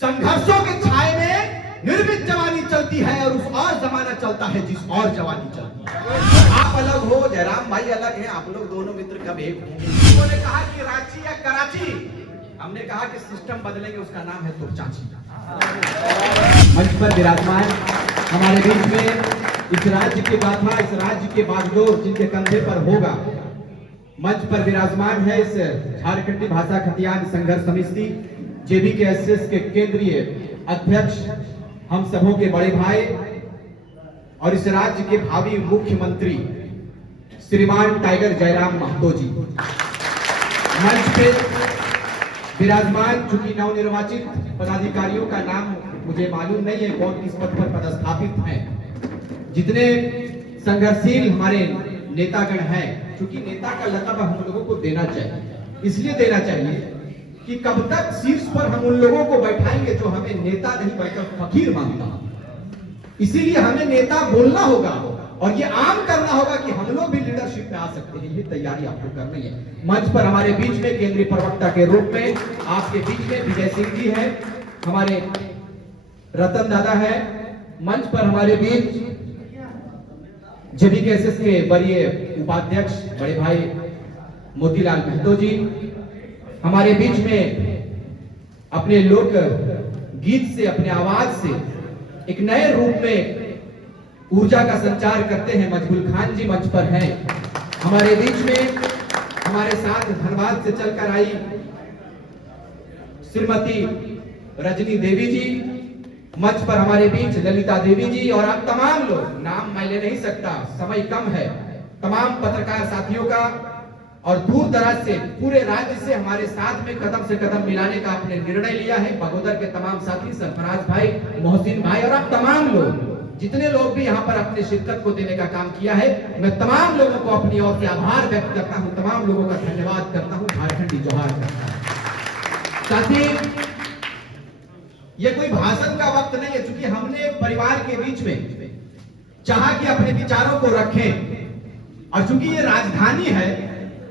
संघर्षों के छाए में निर्मित जवानी चलती है और उस और जमाना चलता है जिस और जवानी चलती है। आप अलग हो, जयराम भाई अलग हैं, आप लोग दोनों मित्र कब एक होंगे। उन्होंने कहा कि रांची या कराची, हमने कहा कि सिस्टम बदलेंगे, उसका नाम है तुर्चाची। मंच पर विराजमान हमारे बीच में इस राज्य की गाथा, इस राज्य के बागडोर जिनके कंधे पर होगा, मंच पर विराजमान है इस झारखंडी भाषा खतियान संघर्ष समिति JBKSS के केंद्रीय अध्यक्ष, हम सबों के बड़े भाई और इस राज्य के भावी मुख्यमंत्री श्रीमान टाइगर जयराम महतो जी। मंच पे विराजमान, चूंकि नवनिर्वाचित पदाधिकारियों का नाम मुझे मालूम नहीं है कौन किस पद पर पदस्थापित हैं, जितने संघर्षशील हमारे नेतागण हैं, चूंकि नेता का लक़ब हम लोगों को देना चाहिए, इसलिए देना चाहिए कि कब तक शीर्ष पर हम उन लोगों को बैठाएंगे जो हमें नेता नहीं बल्कि फकीर मानता। इसीलिए हमें नेता बोलना होगा और ये आम करना होगा कि हम लोग भी लीडरशिप में आ सकते हैं। ये तैयारी आपको करनी है। मंच पर हमारे बीच में केंद्रीय प्रवक्ता के रूप में आपके बीच में विजय सिंह जी है, हमारे रतन दादा है। मंच पर हमारे बीच JBKSS के वरीय उपाध्यक्ष बड़े भाई मोतीलाल महतो जी, हमारे बीच में अपने लोक गीत से, अपने आवाज से एक नए रूप में ऊर्जा का संचार करते हैं मजबूल खान जी मंच पर हैं। हमारे बीच में हमारे साथ धनबाद से चलकर आई श्रीमती रजनी देवी जी, मंच पर हमारे बीच ललिता देवी जी, और आप तमाम लोग, नाम मैं ले नहीं सकता, समय कम है, तमाम पत्रकार साथियों का और दूर दराज से पूरे राज्य से हमारे साथ में कदम से कदम मिलाने का आपने निर्णय लिया है। बगोदर के तमाम साथी, सरफराज भाई, मोहसिन भाई और आप तमाम लोग, जितने लोग भी यहाँ पर अपने शिरकत को देने का काम किया है, मैं तमाम लोगों को अपनी ओर से आभार व्यक्त करता हूँ, तमाम लोगों का धन्यवाद करता हूँ, झारखंडी जोहार करता हूँ। साथी, ये कोई भाषण का वक्त नहीं है, क्योंकि हमने परिवार के बीच में चाहा कि अपने विचारों को रखें, और चूंकि ये राजधानी है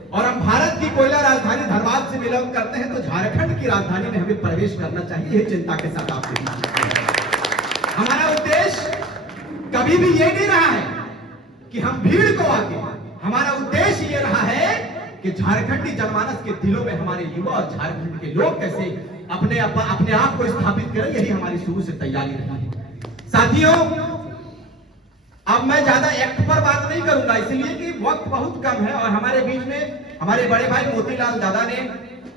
और हम भारत की कोयला राजधानी धनबाद से बिलोंग करते हैं, तो झारखंड की राजधानी में हमें प्रवेश करना चाहिए। यही चिंता के साथ आपके बीच हमारा उद्देश्य कभी भी ये नहीं रहा है कि हम भीड़ को आगे, हमारा उद्देश्य ये रहा है कि झारखंडी जनमानस के दिलों में हमारे युवा और झारखंड के लोग कैसे अपने आप को स्थापित करें, यही हमारी शुरू से तैयारी रही है। साथियों, अब मैं ज्यादा एक्ट पर बात नहीं करूंगा, इसलिए कि वक्त बहुत कम है और हमारे बीच में हमारे बड़े भाई मोतीलाल दादा ने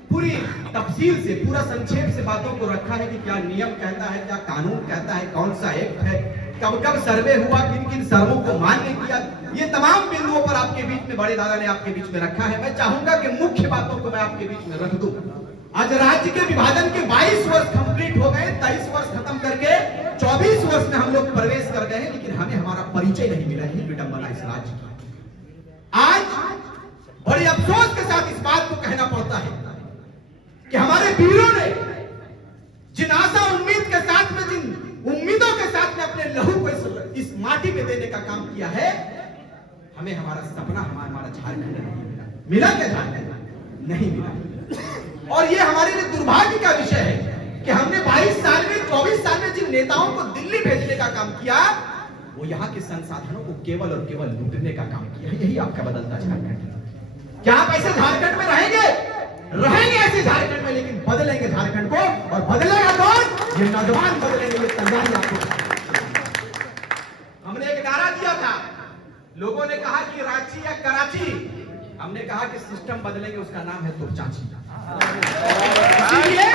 पूरी तफसील से, पूरा संक्षेप से बातों को रखा है कि क्या नियम कहता है, क्या कानून कहता है, कौन सा एक्ट है, कब कब सर्वे हुआ, किन किन सर्वों को मान्य किया, ये तमाम बिंदुओं पर आपके बीच में बड़े दादा ने आपके बीच में रखा है। मैं चाहूंगा कि मुख्य बातों को मैं आपके बीच में रख दूं। आज राज्य के विभाजन के 22 वर्ष कंप्लीट हो गए, 23 वर्ष खत्म करके 24 वर्ष में हम लोग प्रवेश कर गए हैं, लेकिन हमें हमारा परिचय नहीं मिला है। विडंबना इस राज्य की। आज बड़े अफसोस के साथ इस बात को कहना पड़ता है कि हमारे वीरों ने जिन आशा उम्मीद के साथ में, जिन उम्मीदों के साथ में अपने लहू को इस माटी में देने का काम किया है, हमें हमारा सपना, हमारा झारखंड नहीं मिला। मिला क्या झारखंड? नहीं मिला। और ये हमारे लिए दुर्भाग्य का विषय है कि हमने 22 साल में, 24 साल में जिन नेताओं को दिल्ली भेजने का काम किया, वो यहाँ के संसाधनों को केवल और केवल लूटने का काम किया। यही आपका बदलता झारखंड। क्या आप ऐसे झारखंड में रहेंगे? रहेंगे ऐसे झारखंड में, लेकिन बदलेंगे झारखंड को, और बदलेगा कौन? ये नौजवान बदलेंगे। ये तैयारी आपको। हमने एक नारा दिया था, लोगों ने कहा कि रांची या कराची, हमने कहा कि सिस्टम बदलेंगे, उसका नाम है तुर्चाची। इसलिए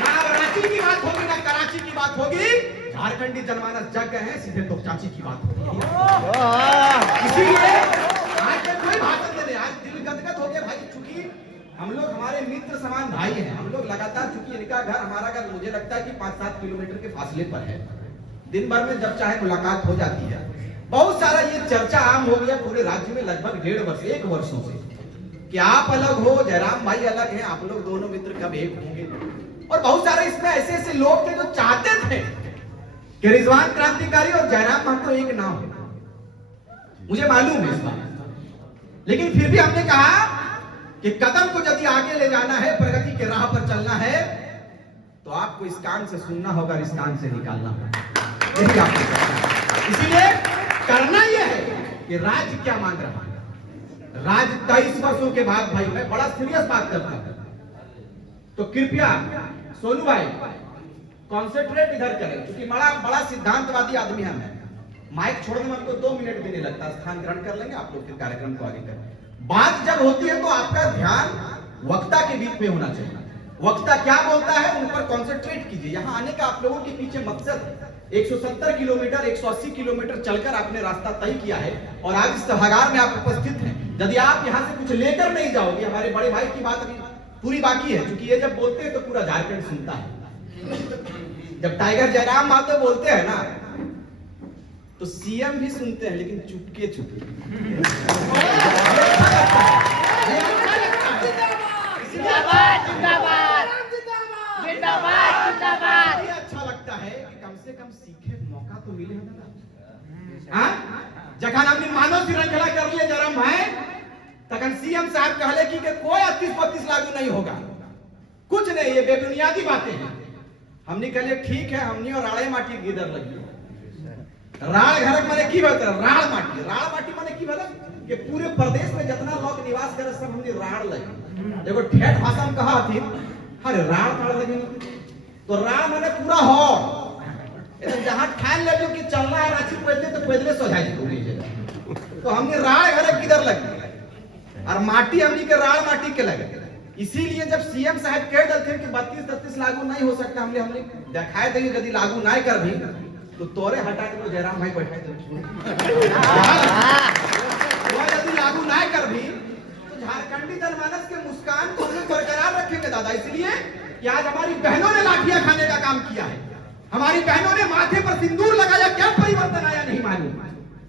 ना रांची की बात होगी ना कराची की बात होगी, झारखंडी जनमानस जग गए हैं, सीधे तुर्चाची की बात होगी। इसीलिए आज कोई भाषण नहीं, आज दिल गदगद हो गया भाई, चूंकि हम लोग, हमारे मित्र समान भाई हैं, हम लोग लगातार, चूंकि इनका घर हमारा घर मुझे लगता है कि 5-7 किलोमीटर के फासले पर है, दिन भर में जब चाहे मुलाकात हो जाती है। बहुत सारा ये चर्चा आम हो गया पूरे राज्य में, लगभग 1.5 वर्ष, 1 वर्षों से, कि आप अलग हो, जयराम भाई अलग हैं, आप लोग दोनों मित्र कब एक होंगे। और बहुत सारे इसमें ऐसे ऐसे लोग थे जो चाहते थे कि रिजवान क्रांतिकारी और जयराम महतो एक ना हो, मुझे मालूम है इस बात, लेकिन फिर भी हमने कहा कि कदम को यदि आगे ले जाना है, प्रगति के राह पर चलना है, तो आपको इस कान से सुनना होगा, इस कान से निकालना होगा। यही आपको करना है। इसीलिए करना यह है कि राज्य क्या मांग रहा है। राज्य 23 वर्षों के बाद, भाई मैं बड़ा सीरियस बात करता हूं, तो कृपया सोनू भाई कॉन्सेंट्रेट इधर करें, क्योंकि बड़ा सिद्धांतवादी आदमी है। माइक छोड़ने में हमको 2 मिनट भी नहीं लगता, स्थान ग्रहण कर लेंगे आप लोग, फिर कार्यक्रम को आगे करें। बात जब होती है तो आपका ध्यान वक्ता के बीच में होना चाहिए। वक्ता क्या बोलता है उन पर कॉन्सेंट्रेट कीजिए। यहाँ आने का आप लोगों के पीछे मकसद 170 किलोमीटर 180 किलोमीटर चलकर आपने रास्ता तय किया है और आज इस सभागार में आप उपस्थित हैं। यदि आप यहाँ से कुछ लेकर नहीं जाओगे, हमारे बड़े भाई की बात अभी पूरी बाकी है, क्योंकि ये जब बोलते हैं तो पूरा झारखंड सुनता है। जब टाइगर जयराम माधव बोलते हैं ना, तो सीएम भी सुनते हैं, लेकिन चुपके चुपके। अच्छा लगता है कि कम से कम सीखे मौका तो मिले ना। जखन हमने मानव श्रृंखला कर लिए जरम है, तखन सीएम साहब कहले कि कोई 38-32 लागू नहीं होगा, कुछ नहीं, ये बेबुनियादी बातें हैं। हमने कहले ठीक है, हमने और राड़े माटी गिदर लगी। राड़ घरक माने की बात है, राड़ माटी माने की बात है कि पूरे प्रदेश में जितना लोग निवास करे सब हमने राड़ लगी। देखो ठेठ भाषा में कहा थी, अरे राड़ ताड़ लगी, तो राड़ माने पूरा हो एकदम, जहां ठान ले लो कि चलना है रांची पैदले तो पैदले सो जाए पूरी जगह। तो हमने राड़ घरक किधर लगी और माटी हमने के राड़ माटी के लगे। इसीलिए जब सीएम साहब कह देते कि 32-33 लागू नहीं हो सकता, हमने दिखाए देंगे यदि लागू नहीं कर भी तो तोरे हटा के जयराम भाई बैठा दे। यदि लागू नहीं कर भी तो झारखंडी जनमानस के मुस्कान को हम बरकरार रखेंगे दादा। इसलिए कि आज हमारी बहनों ने लाठियां खाने का काम किया है, हमारी बहनों ने माथे पर सिंदूर लगाया, क्या परिवर्तन आया नहीं मालूम,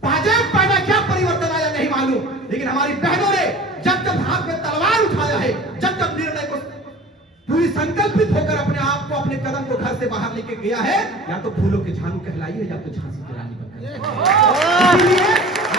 पाजेब पहना, क्या परिवर्तन आया नहीं मालूम, लेकिन हमारी बहनों ने जब जब हाथ में तलवार उठाया है, जब जब निर्णय को पूरी संकल्पित होकर अपने आप को, अपने कदम को घर से बाहर लेके गया है, या तो फूलों के झानू कहलाइए या तो झांसी की रानी बनकर। इसलिए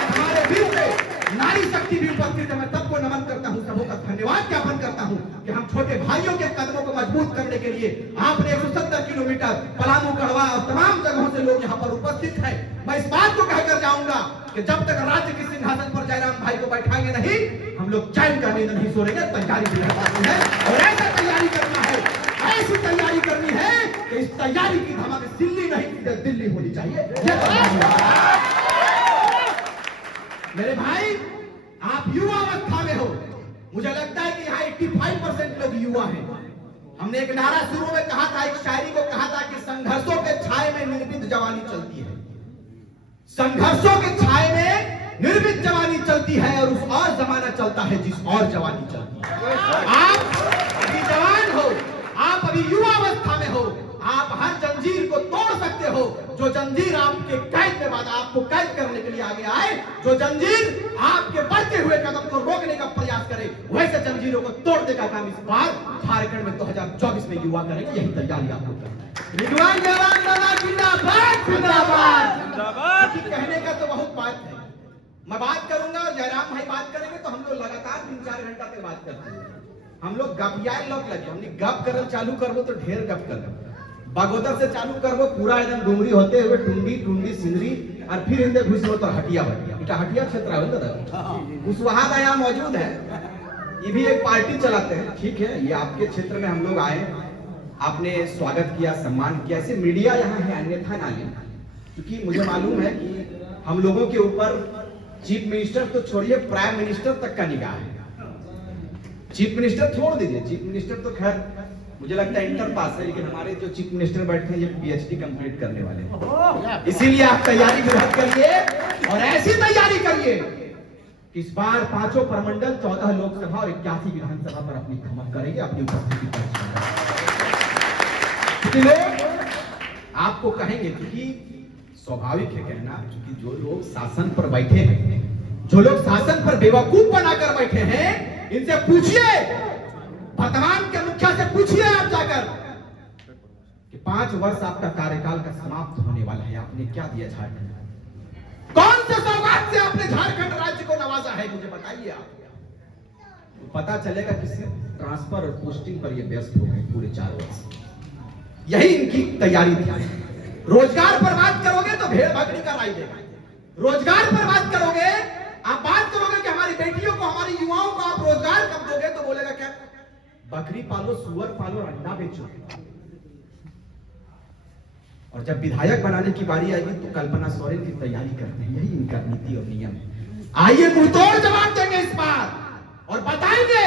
हमारे बीच में नारी शक्ति भी उपस्थित है। मैं सबको नमन करता हूं, सबों का धन्यवाद ज्ञापन करता हूं कि हम छोटे भाइयों के कदमों को मजबूत करने के लिए आपने 170 किलोमीटर पलामू, गढ़वा और तमाम जगहों से लोग यहाँ पर उपस्थित हैं। मैं इस बात को कहकर जाऊंगा कि जब तक राज्य के सिंहासन पर जयराम भाई को बैठाएंगे नहीं, हम लोग चैन का नींद नहीं सोएंगे। तैयारी भी है और ऐसा तैयारी करना है, ऐसी तैयारी करनी है कि इस तैयारी की धमाके दिल्ली नहीं दिल्ली होनी चाहिए। मेरे भाई आप युवा अवस्था में हो, मुझे लगता है कि यहाँ 85% लोग युवा हैं। हमने एक नारा शुरू में कहा था, एक शायरी को कहा था कि संघर्षों के छाए में निर्मित जवानी चलती है, संघर्षों के छाए में निर्मित जवानी चलती है और उस और जमाना चलता है जिस और जवानी चलती है। आप अभी जवान हो, आप अभी युवा अवस्था में हो, आप हर जंजीर को तोड़ सकते हो। जो जंजीर आपके कैद में बाधा आपको कैद करने के लिए आगे आए, जो जंजीर आपके बढ़ते हुए कदम को रोकने का प्रयास करे, वैसे जंजीरों को तोड़ने का काम इस बार झारखंड में 2024 में युवा करेंगे। यही तैयारी आपको करना है। विद्वान जवान दादा जिंदाबाद जिंदाबाद जिंदाबाद। कहने का तो बहुत बात है, मैं बात करूंगा और जयराम भाई बात करेंगे, तो हम लोग लगातार 3-4 घंटा तक बात करते हैं। हम लोग गपियाए लोग लगे, हमने गप करल चालू करबो तो ढेर गप करबो, बागोदर से चालू करबो पूरा एकदम डुमरी होते हुए टुंडी सिंदरी और फिर हिंदे घुसबो तो हटिया इटा हटिया क्षेत्र है दादा, उस वहां का यहाँ मौजूद है। ये भी एक पार्टी चलाते हैं, ठीक है, ये आपके क्षेत्र में हम लोग आए, आपने स्वागत किया, सम्मान किया, ऐसे मीडिया यहाँ है, अन्यथा ना लें, क्योंकि मुझे मालूम है कि हम लोगों के ऊपर चीफ मिनिस्टर तो छोड़िए, प्राइम मिनिस्टर तक का निगाह है। चीफ मिनिस्टर छोड़ दीजिए, चीफ मिनिस्टर तो खैर मुझे लगता है इंटर पास है, लेकिन हमारे जो चीफ मिनिस्टर बैठे हैं ये पीएचडी कंप्लीट करने वाले हैं। इसीलिए आप तैयारी बेहद करिए और ऐसी तैयारी करिए कि इस बार 5 प्रमंडल, 14 लोकसभा और 81 विधानसभा पर अपनी धमक करेंगे, अपनी उपस्थिति पर लोग आपको कहेंगे, क्योंकि स्वाभाविक है कहना, क्योंकि जो लोग शासन पर बैठे हैं, जो लोग शासन पर बेवकूफ बनाकर बैठे हैं, इनसे पूछिए, वर्तमान के मुखिया से पूछिए आप जाकर कि 5 वर्ष आपका कार्यकाल का समाप्त होने वाला है, आपने क्या दिया झारखंड को? कौन से सौगात से आपने झारखंड राज्य को नवाजा है, मुझे बताइए आप। तो पता चलेगा कि सिर्फ ट्रांसफर और पोस्टिंग पर ये व्यस्त हो गए पूरे 4 वर्ष। यही इनकी तैयारी थी। रोजगार पर बात करोगे तो भेड़ बकरी का राय देगा। रोजगार पर बात करोगे, आप बात करोगे कि हमारी बेटियों को, हमारी युवाओं को आप रोजगार कब दोगे, तो बोलेगा क्या, बकरी पालो, सुअर पालो, अंडा बेचो। और जब विधायक बनाने की बारी आएगी तो कल्पना सोरेन की तैयारी करते हैं। यही इनका नीति और नियम है। आइए मुंहतोड़ जवाब देंगे इस बार और बताएंगे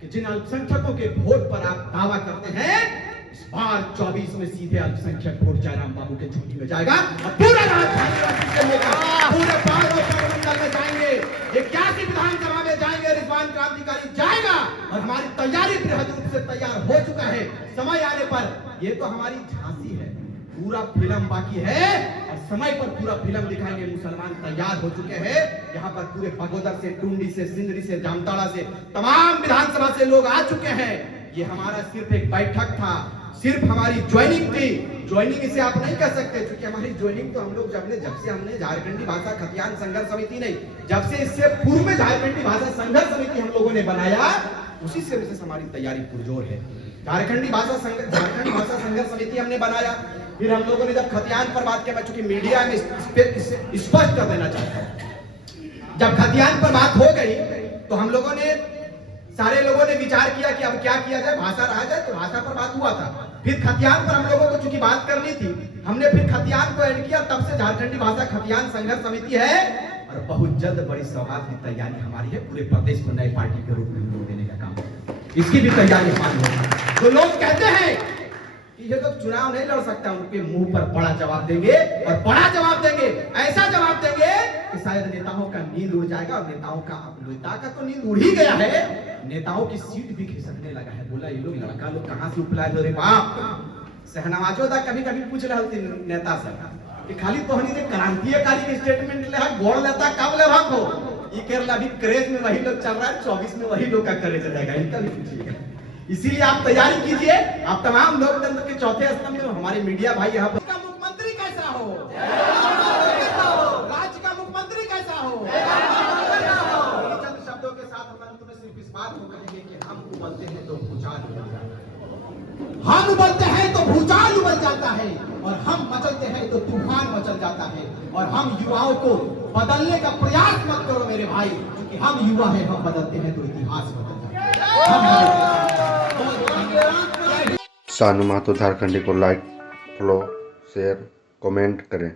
कि जिन अल्पसंख्यकों के वोट पर आप दावा करते हैं, इस बार 24 में सीधे अल्पसंख्यक वोट जयराम बाबू के झोली में जाएगा और पूरा राजधानी पूरे 5 मंडल में जाएंगे, 81 विधानसभा में जाएंगे, रिजवान क्रांतिकारी जाएगा और हमारी तैयारी बृहद रूप से तैयार हो चुका है। समय आने पर ये तो हमारी झांसी है, पूरा फिल्म बाकी है और समय पर पूरा फिल्म दिखाएंगे। मुसलमान तैयार हो चुके हैं, यहाँ पर पूरे बगोदर से, टुंडी से, सिंदरी से, जामताड़ा से, तमाम विधानसभा से लोग आ चुके हैं। ये हमारा सिर्फ एक बैठक था, सिर्फ हमारी ज्वाइनिंग थी। ज्वाइनिंग इसे आप नहीं कह सकते, क्योंकि हमारी ज्वाइनिंग तो हम लोग जब से हमने झारखंडी भाषा खतियान संघर्ष समिति नहीं, जब से इससे पूर्व में झारखंडी भाषा संघर्ष समिति हम लोगों ने बनाया, उसी से हमारी तैयारी पुरजोर है। झारखंडी भाषा संघर्ष समिति हमने बनाया, फिर हम लोगों ने जब खतियान पर बात किया, मैं चूंकि मीडिया में स्पष्ट कर देना चाहता हूं, जब खतियान पर बात हो गई तो हम लोगों ने, सारे लोगों ने विचार किया कि अब क्या किया जाए, भाषा रहा जाए, तो भाषा पर बात हुआ था। फिर खतियान पर हम लोगों को चूंकि बात करनी थी, हमने फिर खतियान को ऐड किया। तब से झारखंडी भाषा खतियान संघर्ष समिति है और बहुत जल्द बड़ी सौगात की तैयारी हमारी है। पूरे प्रदेश को नए पार्टी के रूप में हम लोग देने का काम है, इसकी भी तैयारी हमारी है। जो लोग कहते हैं कि ये लोग चुनाव नहीं लड़ सकता, उनके मुंह पर बड़ा जवाब देंगे और बड़ा जवाब देंगे, ऐसा जवाब देंगे कि शायद नेताओं का नींद उड़ जाएगा। और नेता का तो नींद उड़ ही गया है, नेताओं की सीट भी खिसकने लगा है। बोला ये लोग लड़का लोग कहां से उपला रे बाप। शहनवाजो दा कभी कभी पूछ रहे थे नेता से कि खाली तोहनी ने क्रांतिकारी के स्टेटमेंट ले गोड़ लेता कब ले भागो। ये केरला भी क्रेज में वही लोग चल रहा है, 24 में वही लोग का करेज रहेगा, इनका भी पूछिएगा। इसीलिए आप तैयारी कीजिए। आप तमाम लोकतंत्र के चौथे स्तंभ में हमारे मीडिया भाई यहाँ पर, मुख्यमंत्री कैसा हो, राज्य का मुख्यमंत्री कैसा हो, चंद शब्दों के साथ हम अंत में सिर्फ इस बात को कहेंगे कि हम उबलते हैं तो भूचाल उबल जाता है, हम उबलते हैं तो भूचाल उबल जाता है, और हम मचलते हैं तो तूफान मचल जाता है। और हम युवाओं को बदलने का प्रयास मत करो मेरे भाई, क्योंकि हम युवा हैं, हम बदलते हैं तो इतिहास बदल जाता है। सानू महतो झारखंडी को लाइक, फॉलो, शेयर, कमेंट करें।